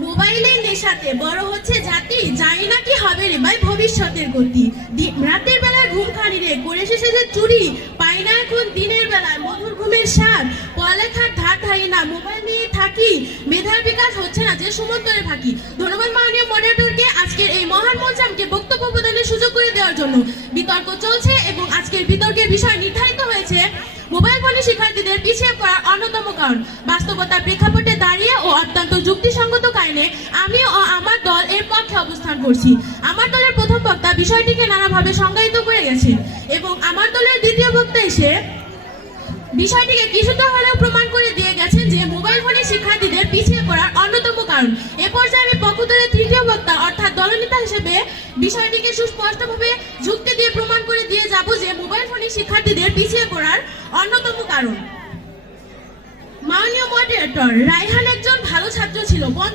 মোবাইলের নেশাতে বড় হচ্ছে জাতি, জানি না কি হবে রে ভাই ভবিষ্যতের গতি। রাতের বেলায় ঘুম খানি রে, করে শেষে যে চুরি, পাই না এখন দিনের বেলায় মধুর ঘুমের স্বাদ। পড়ালেখার ধার ধারি না, মোবাইল নিয়ে থাকি, মেধার বিকাশ হচ্ছে না যে সমুদ্রে ফাঁকি। ধন্যবাদ মাননীয় মডারেটরকে আজকের এই মহান মঞ্চে আমাকে বক্তব্য প্রদানের সুযোগ করে দেওয়ার জন্য। বিতর্ক চলছে এবং আজকের বিতর্কের বিষয় নির্ধারিত হয়েছে মোবাইল ফোনে শিক্ষার্থীদের পিছিয়ে পড়ার অন্যতম কারণ। বাস্তবতার প্রেক্ষাপটে দাঁড়িয়ে ও অত্যন্ত যুক্তিসঙ্গত কারণে আমি ও আমার দল এর পক্ষে অবস্থান করছি। আমার দলের প্রথম বক্তা বিষয়টিকে নানাভাবে সংজ্ঞায়িত করে গেছেন এবং আমার দলের দ্বিতীয় বক্তা এসে বিষয়টিকে কিছুটা হলেও প্রমাণ করে দিয়ে গেছেন যে মোবাইল ফোনে শিক্ষার্থীদের পিছিয়ে পড়ার অন্যতম কারণ। এ পর্যায়ে আমি পক্ষ দলের তৃতীয় বক্তা অর্থাৎ দলনেতা হিসেবে বিষয়টিকে সুস্পষ্টভাবে যুক্তি দিয়ে প্রমাণ করে দিয়ে যাব যে মোবাইল ফোনে শিক্ষার্থীদের পিছিয়ে পড়ার অন্যতম কারণ। মাননীয় মডারেটর, রায়হান একজন ভালো ছাত্র ছিল। পঞ্চম